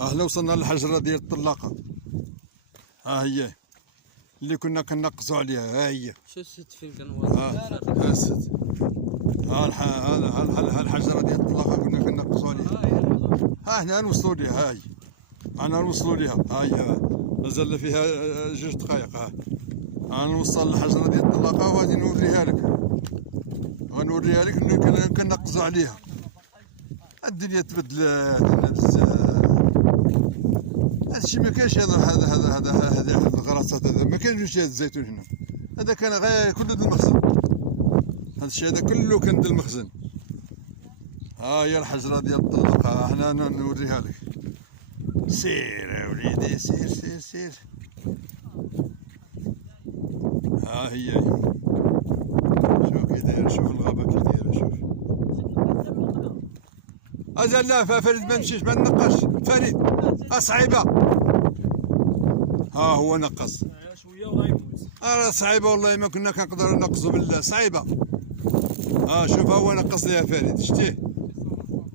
هنا وصلنا للحجرة ديال الطلاقة. ها هي اللي كنا كنقصوا عليها. ها هي شو الست فين كنواصل. ها الست. ها الحجرة ديال الطلاقة كنا كنقصوا عليها. ها هنا نوصلوا ليها. ها هي انا نوصلوا ليها. ها هي مازال فيها 2 دقائق. ها نوصل للحجرة ديال الطلاقة وغادي نوريها لك. غنوريها لك كنقصوا عليها. الدنيا تبدلات بزاف. هادشي ما كاينش. هذا الغراسات هذا ما كاينش. هاد الزيتون هنا هذا كان غير كله د المخزن. هادشي هذا كله كان د المخزن. ها هي الحجرة ديال الطلاقة. حنا نوريها لك. سير يا وليدي سير سير سير. ها هي شوف كي دايره. شوف الغابة كي دايره. شوف أجل لا فريد ما نمشيش ما ننقصش. فريد صعيبة. ها هو نقص شويه وغيموت. صعيبة والله ما كنا كنقدروا نقصوا بالله. صعيبة. شوف هو نقص ليها فريد. شتيه.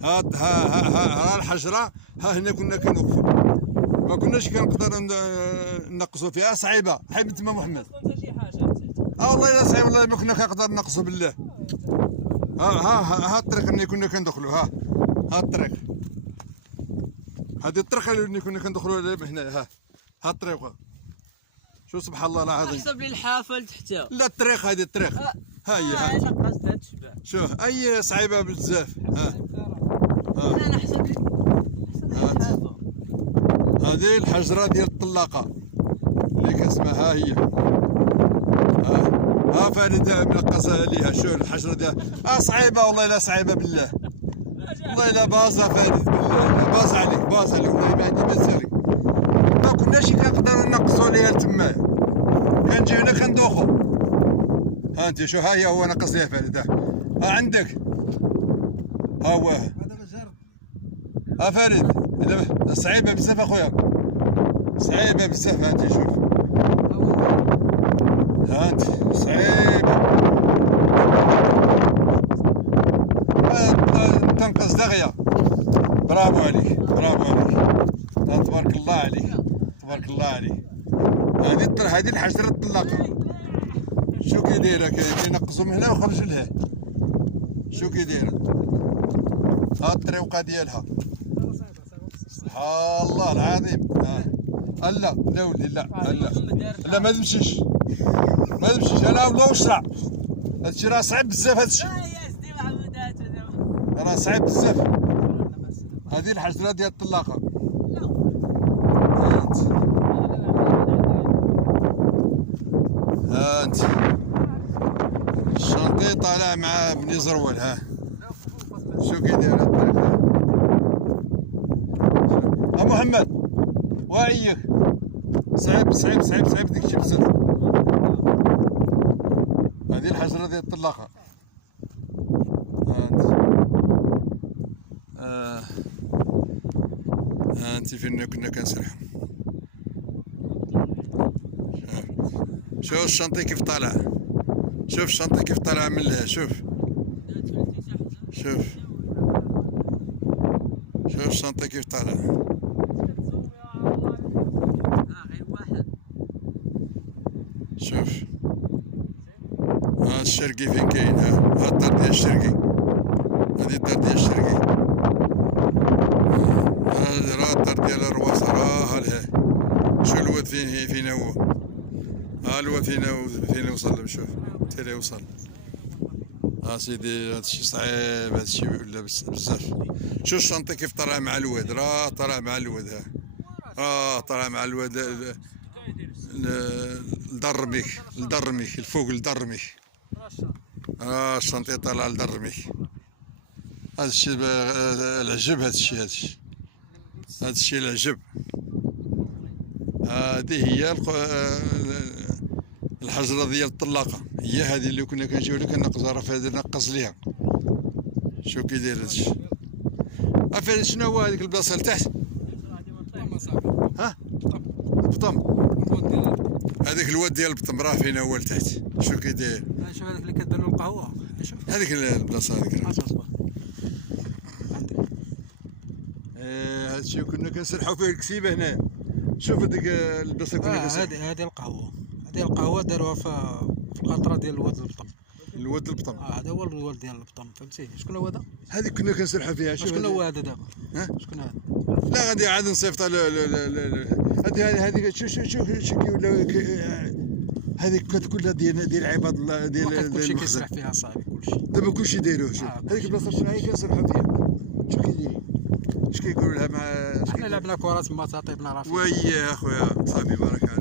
ها الحجرة. ها هنا كنا كنوقفوا ما كناش كنقدروا نقصوا فيها. صعيبة حيد تما محمد. والله لا صعيب والله ما كنا كنقدروا نقصوا بالله. ها الطريق اللي كنا كندخلوا. ها الطريق. هذه الطريق اللي كنا كندخلوا هنا. ها الطريق. شو سبحان الله العظيم. حسب لي الحافه لتحتها. لا الطريق. هذه الطريق. ها هي نقصت هاد الشباب. شوف اي صعيبه بزاف. انا حسب لي الحافه. هذه الحجره ديال الطلاقه اللي كنسمعها. هي ها فريد منقصها ليها. شوف الحجره ديال صعيبه والله لا صعيبه بالله. والله لا باصه فريد بالله. باص عليك باص عليك والله ما عندي ما نسالك. ما كناش كنقدروا نقصوا ليها تمايا. كنجيو هنا كندوخو. ها انت شوف. ها هي هو نقص ليها فريد. ها عندك. ها هو. ها فريد صعيبه بزاف اخويا. صعيبه بزاف. ها انت شوف. ها انت صعيبه. تنقص دغيا. برافو عليك برافو عليك. تبارك الله عليك تبارك الله عليك. هذه الحجرة الطلاقة. شو كي دايرة كينقصوا من هنا ويخرجوا لها. شو كي دايرة. ها الطريقة ديالها. سبحان الله العظيم. لا لا ولدي لا لا لا ما تمشيش ما تمشيش. انا والله وشرع. هادشي راه صعيب بزاف. هادشي راه صعيب بزاف. هذه الحجرة ديال الطلاقة. ها انت الشنطي طالع مع بني زرول. ها شو كي داير الطريق. محمد وايك صعيب صعيب صعيب صعيب ديك بزاف. هذه الحجرة ديال الطلاقة. ها انت فين كنا كنسرحو. شوف الشنطي كيف طالع. شوف الشنطي كيف طالع من لها. شوف شوف شوف الشنطي كيف طالع. شوف ها الشرقي فين كاين. ها الدار ديال الشرقي. هادي الدار ديال الشرقي. راه الدار ديال الرواس. راه لها. شو الواد فين هو. الواد فين وصل. شوف تيلي وصل. سيدي هادشي صعيب. هادشي ولا بزاف. شوف الشنطي كيف طالع مع الواد. راه طالع مع الواد. راه طالع مع الواد لدرميك لدرميك الفوق لدرميك. الشنطي طالع لدرميك. هادشي العجب. هادشي العجب. هذه هي الحجرة ديال الطلاقة. هي هذه اللي كنا كنجيو لها كنقصها. راه فهاد نقص ليها. شوف كي داير هادشي. فهاد شنو هو هذيك البلاصة لتحت. ها البطم. هذاك الواد ديال البطم راه فين هو لتحت. شوف كي داير. شوف هذاك اللي كدير لهم قهوة. هذيك البلاصة هذيك. هادشي كنا كنسرحوا فيه الكسيبه هنا. شوف هذيك البلاصه كنا كنسرحوا. هذه القهوه داروها في القطره ديال الواد البطم. الواد البطم. هذا هو الواد ديال البطم، فهمتي. شكون هو هذا؟ هذيك كنا كنسرحوا فيها. شكون هو هذا دابا؟ شكون هذا؟ لا غادي عاد نصيفط هذيك شو كيولاو هذيك كلها ديال عباد الله ديال كلشي كيسرح فيها صاحبي كلشي. دابا كلشي دايروه. شوف هذيك البلاصه شنو هي كنسرحوا فيها. شو كيديروا اش كيقولوا لها مع حنا لعبنا كره تما تعطيبنا راه وي يا اخويا صافي بارك الله.